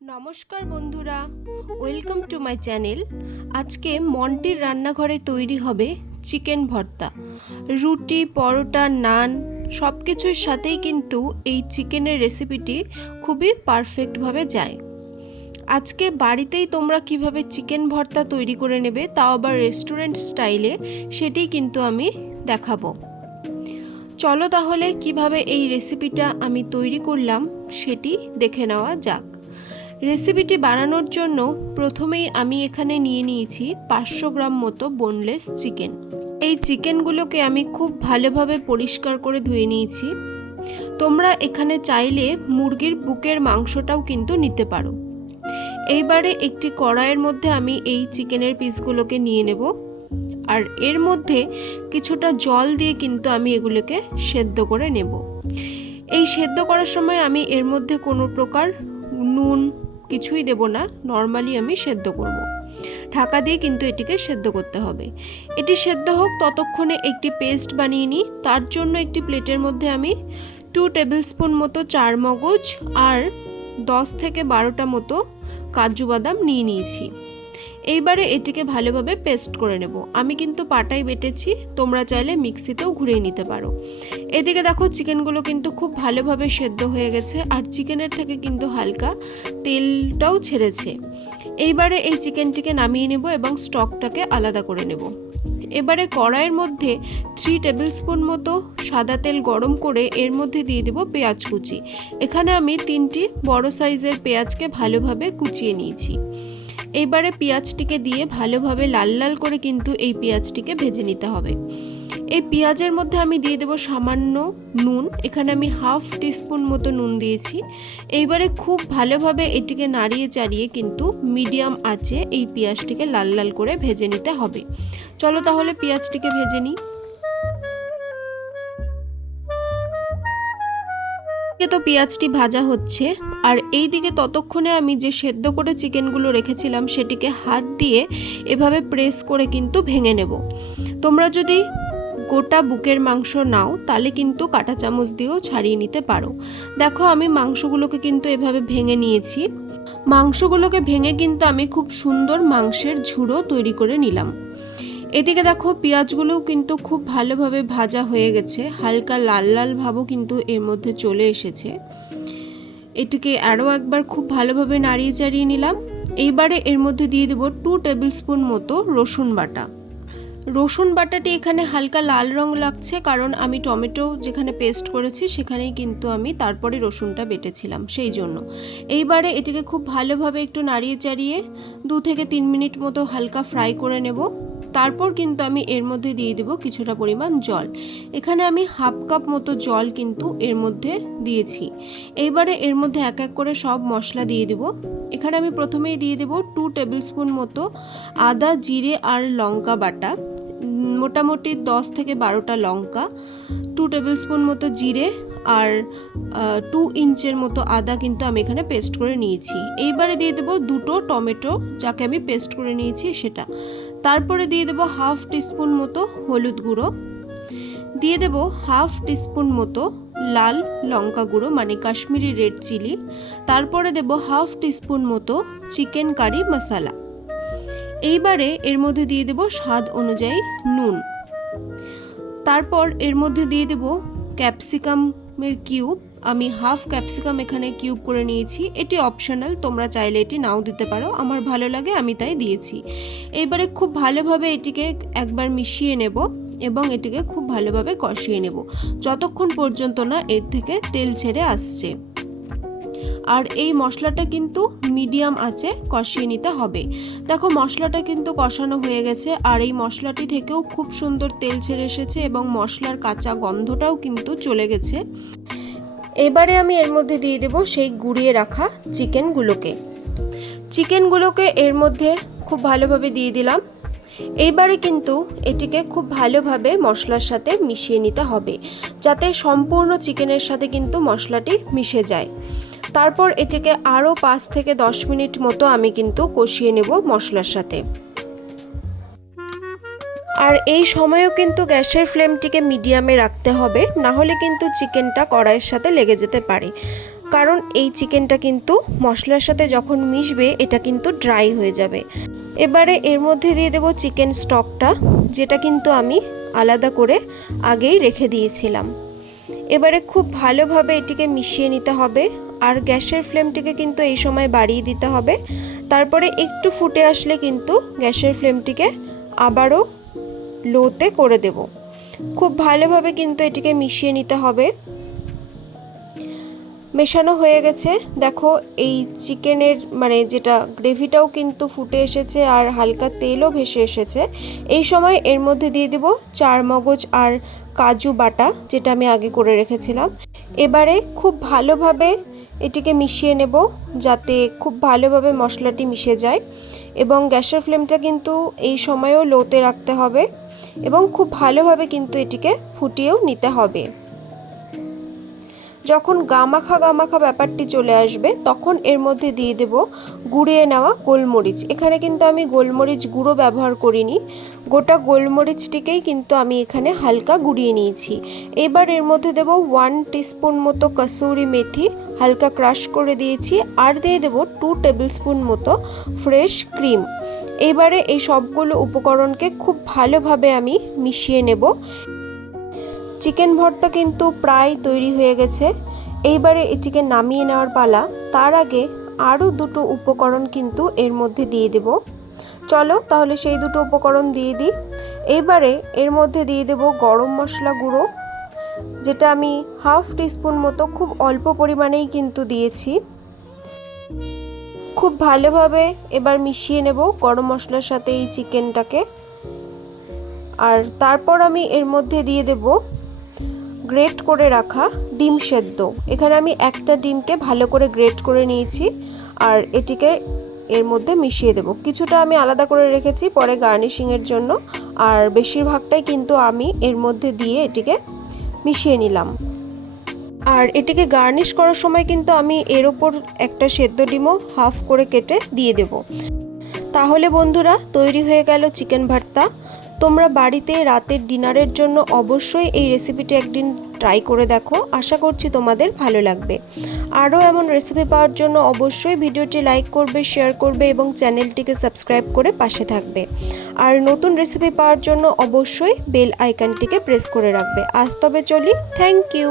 নমস্কার বন্ধুরা, welcome to my channel. আজকে মন্টির রান্নাঘরে তৈরি হবে চিকেন ভর্তা। রুটি, পরোটা, নান সব কিছুর সাথেই কিন্তু এই চিকেনের রেসিপিটি খুবই পারফেক্টভাবে যায়। আজকে বাড়িতেই তোমরা কিভাবে চিকেন ভর্তা তৈরি করে নেবে, তাও আবার রেস্টুরেন্ট স্টাইলে, সেটাই কিন্তু আমি দেখাবো। চলো তাহলে কিভাবে এই রেসিপিটা আমি তৈরি করলাম সেটি দেখে নেওয়া যাক। রেসিপিটি বানানোর জন্য প্রথমেই আমি এখানে নিয়ে নিয়েছি 500 গ্রাম মতো বোনলেস চিকেন। এই চিকেনগুলোকে আমি খুব ভালোভাবে পরিষ্কার করে ধুয়ে নিয়েছি। তোমরা এখানে চাইলে মুরগির বুকের মাংসটাও কিন্তু নিতে পারো। এইবারে একটি কড়াইয়ের মধ্যে আমি এই চিকেনের পিসগুলোকে নিয়ে নেব, আর এর মধ্যে কিছুটা জল দিয়ে কিন্তু আমি এগুলোকে সেদ্ধ করে নেব। এই সেদ্ধ করার সময় আমি এর মধ্যে কোনো প্রকার নুন কিছুই দেব না, নর্মালি আমি সেদ্ধ করব। ঢাকা দিয়ে কিন্তু এটিকে সেদ্ধ করতে হবে। এটি সেদ্ধ হোক ততক্ষণে একটি পেস্ট বানিয়ে নিই। তার জন্য একটি প্লেটের মধ্যে আমি 2 টেবিল স্পুন মতো চারমগজ আর 10 থেকে 12টা মতো কাজু বাদাম নিয়ে নিয়েছি। এইবারে এটিকে ভালোভাবে পেস্ট করে নেব। আমি কিন্তু পাটায় বেটেছি, তোমরা চাইলে মিক্সিতেও ঘুরিয়ে নিতে পারো। এদিকে দেখো চিকেনগুলো কিন্তু খুব ভালোভাবে সেদ্ধ হয়ে গেছে, আর চিকেনের থেকে কিন্তু হালকা তেলটাও ছেড়েছে। এইবারে এই চিকেনটিকে নামিয়ে নেব এবং স্টকটাকে আলাদা করে নেব। এবারে কড়াইয়ের মধ্যে 3 টেবিল স্পুন মতো সাদা তেল গরম করে এর মধ্যে দিয়ে দেব পেঁয়াজ কুচি। এখানে আমি 3টি বড় সাইজের পেঁয়াজকে ভালোভাবে কুচিয়ে নিয়েছি। এইবারে পেঁয়াজটিকে দিয়ে ভালোভাবে লাল লাল করে কিন্তু এই পেঁয়াজটিকে ভেজে নিতে হবে। এই পেঁয়াজের মধ্যে আমি দিয়ে দেব সামান্য নুন। এখানে আমি 1/2 টিস্পুন মতো নুন দিয়েছি। এইবারে খুব ভালোভাবে এটিকে নাড়িয়ে চাড়িয়ে কিন্তু মিডিয়াম আঁচে এই পেঁয়াজটিকে লাল লাল করে ভেজে নিতে হবে। চলো তাহলে পেঁয়াজটিকে ভেজে নিই। তো পেঁয়াজটি ভাজা হচ্ছে, আর এই দিকে ততক্ষণে আমি যে সেদ্ধ করে চিকেনগুলো রেখেছিলাম সেটিকে হাত দিয়ে এভাবে প্রেস করে কিন্তু ভেঙে নেব। তোমরা যদি গোটা বুকের মাংস নাও তাহলে কিন্তু কাঁটা চামচ দিয়েও ছাড়িয়ে নিতে পারো। দেখো আমি মাংসগুলোকে কিন্তু এভাবে ভেঙে নিয়েছি। মাংসগুলোকে ভেঙে কিন্তু আমি খুব সুন্দর মাংসের ঝুড়ো তৈরি করে নিলাম। এদিকে দেখো পেঁয়াজগুলোও কিন্তু খুব ভালোভাবে ভাজা হয়ে গেছে, হালকা লাল লাল ভাবও কিন্তু এর মধ্যে চলে এসেছে। এটিকে আরও একবার খুব ভালোভাবে নাড়িয়ে চাড়িয়ে নিলাম। এইবারে এর মধ্যে দিয়ে দেব 2 টেবিল স্পুন মতো রসুন বাটা। রসুন বাটাটি এখানে হালকা লাল রং লাগছে, কারণ আমি টমেটো যেখানে পেস্ট করেছি সেখানেই কিন্তু আমি তারপরে রসুনটা বেটেছিলাম, সেই জন্য। এইবারে এটিকে খুব ভালোভাবে একটু নাড়িয়ে চাড়িয়ে 2 থেকে 3 মিনিট মতো হালকা ফ্রাই করে নেব। তারপর কিন্তু আমি এর মধ্যে দিয়ে দেব কিছুটা পরিমাণ জল। এখানে আমি 1/2 কাপ মতো জল কিন্তু এর মধ্যে দিয়েছি। এইবারে এর মধ্যে এক এক করে সব মশলা দিয়ে দেব। এখানে আমি প্রথমেই দিয়ে দেব 2 টেবিল স্পুন মতো আদা, জিরে আর লঙ্কা বাটা, মোটামুটি 10 থেকে 12টা লঙ্কা, 2 টেবিল স্পুন মতো জিরে আর 2 ইঞ্চের মতো আদা কিন্তু আমি এখানে পেস্ট করে নিয়েছি। এইবারে দিয়ে দেব 2টো টমেটো, যাকে আমি পেস্ট করে নিয়েছি সেটা। তারপরে দিয়ে দেব 1/2 টিস্পুন মতো হলুদ গুঁড়ো, দিয়ে দেব 1/2 টিস্পুন মতো লাল লঙ্কা গুঁড়ো মানে কাশ্মীরি রেড চিলি, তারপরে দেব 1/2 টিস্পুন মতো চিকেন কারি মশলা। এইবারে এর মধ্যে দিয়ে দেব স্বাদ অনুযায়ী নুন। তারপর এর মধ্যে দিয়ে দেব ক্যাপসিকামের কিউব। আমি 1/2 ক্যাপসিকাম এখানে কিউব করে নিয়েছি। এটি অপশনাল, তোমরা চাইলে এটি নাও দিতে পারো, আমার ভালো লাগে আমি তাই দিয়েছি। এইবারে খুব ভালোভাবে এটিকে একবার মিশিয়ে নেব এবং এটিকে খুব ভালোভাবে কষিয়ে নেব যতক্ষণ পর্যন্ত না এর থেকে তেল ছেড়ে আসছে। আর এই মশলাটা কিন্তু মিডিয়াম আঁচে কষিয়ে নিতে হবে। দেখো মশলাটা কিন্তু কষানো হয়ে গেছে, আর এই মশলাটি থেকেও খুব সুন্দর তেল ছেড়ে এসেছে এবং মশলার কাঁচা গন্ধটাও কিন্তু চলে গেছে। এবারে আমি এর মধ্যে দিয়ে দেব সেই গুঁড়িয়ে রাখা চিকেনগুলোকে এর মধ্যে খুব ভালোভাবে দিয়ে দিলাম। এইবারে কিন্তু এটিকে খুব ভালোভাবে মশলার সাথে মিশিয়ে নিতে হবে, যাতে সম্পূর্ণ চিকেনের সাথে কিন্তু মশলাটি মিশে যায়। তারপর এটিকে আরও 5 থেকে 10 মিনিট মতো আমি কিন্তু কষিয়ে নেব মশলার সাথে। আর এই সময়েও কিন্তু গ্যাসের ফ্লেমটিকে মিডিয়ামে রাখতে হবে, না হলে কিন্তু চিকেনটা কড়াইয়ের সাথে লেগে যেতে পারে। কারণ এই চিকেনটা কিন্তু মশলার সাথে যখন মিশবে এটা কিন্তু ড্রাই হয়ে যাবে। এবারে এর মধ্যে দিয়ে দেবো চিকেন স্টকটা, যেটা কিন্তু আমি আলাদা করে আগেই রেখে দিয়েছিলাম। এবারে খুব ভালোভাবে এটিকে মিশিয়ে নিতে হবে, আর গ্যাসের ফ্লেমটিকে কিন্তু এই সময় বাড়িয়ে দিতে হবে। তারপরে একটু ফুটে আসলে কিন্তু গ্যাসের ফ্লেমটিকে আবারও লোতে করে দেব। খুব ভালোভাবে কিন্তু এটিকে মিশিয়ে নিতে হবে। মেশানো হয়ে গেছে, দেখো এই চিকেনের মানে যেটা গ্রেভিটাও কিন্তু ফুটে এসেছে আর হালকা তেলও ভেসে এসেছে। এই সময় এর মধ্যে দিয়ে দেব চারমগজ আর কাজু বাটা, যেটা আমি আগে করে রেখেছিলাম। এবারে খুব ভালোভাবে এটিকে মিশিয়ে নেব, যাতে খুব ভালোভাবে মশলাটি মিশে যায়। এবং গ্যাসের ফ্লেমটা কিন্তু এই সময়ও লোতে রাখতে হবে এবং খুব ভালোভাবে কিন্তু এটিকে ফুটিয়েও নিতে হবে। যখন গামাখা গামাখা ব্যাপারটি চলে আসবে তখন এর মধ্যে দিয়ে দেব গুঁড়িয়ে নেওয়া গোলমরিচ। এখানে কিন্তু আমি গোলমরিচ গুঁড়ো ব্যবহার করিনি, গোটা গোলমরিচটিকেই কিন্তু আমি এখানে হালকা গুঁড়িয়ে নিয়েছি। এবার এর মধ্যে দেব 1 টিস্পুন মতো কসুরি মেথি হালকা ক্রাশ করে দিয়েছি, আর দিয়ে দেব 2 টেবিলস্পুন মতো ফ্রেশ ক্রিম। এবারে এই সবগুলো উপকরণকে খুব ভালোভাবে আমি মিশিয়ে নেব। চিকেন ভর্তা কিন্তু প্রায় তৈরি হয়ে গেছে। এইবারে এটিকে নামিয়ে নেওয়ার পালা। তার আগে আরও দুটো উপকরণ কিন্তু এর মধ্যে দিয়ে দেব। চলো তাহলে সেই দুটো উপকরণ দিয়ে দিই। এইবারে এর মধ্যে দিয়ে দেব গরম মশলা গুঁড়ো, যেটা আমি 1/2 টিস্পুন মতো খুব অল্প পরিমাণেই কিন্তু দিয়েছি। খুব ভালোভাবে এবার মিশিয়ে নেব গরম মশলার সাথে এই চিকেনটাকে। আর তারপর আমি এর মধ্যে দিয়ে দেব গ্রেট করে রাখা ডিম সেদ্ধ। এখানে আমি একটা ডিমকে ভালো করে গ্রেট করে নিয়েছি আর এটিকে এর মধ্যে মিশিয়ে দেব। কিছুটা আমি আলাদা করে রেখেছি পরে গার্নিশিংয়ের জন্য, আর বেশিরভাগটাই কিন্তু আমি এর মধ্যে দিয়ে এটিকে মিশিয়ে নিলাম। আর এটিকে গার্নিশ করার সময় কিন্তু আমি এর ওপর একটা সেদ্ধ ডিমও হাফ করে কেটে দিয়ে দেব। তাহলে বন্ধুরা তৈরি হয়ে গেল চিকেন ভর্তা। তোমরা বাড়িতে রাতের ডিনারের জন্য অবশ্যই এই রেসিপিটি একদিন ট্রাই করে দেখো, আশা করছি তোমাদের ভালো লাগবে। আরও এমন রেসিপি পাওয়ার জন্য অবশ্যই ভিডিওটি লাইক করবে, শেয়ার করবে এবং চ্যানেলটিকে সাবস্ক্রাইব করে পাশে থাকবে। আর নতুন রেসিপি পাওয়ার জন্য অবশ্যই বেল আইকনটিকে প্রেস করে রাখবে। আজ তবে চলি, থ্যাংক ইউ।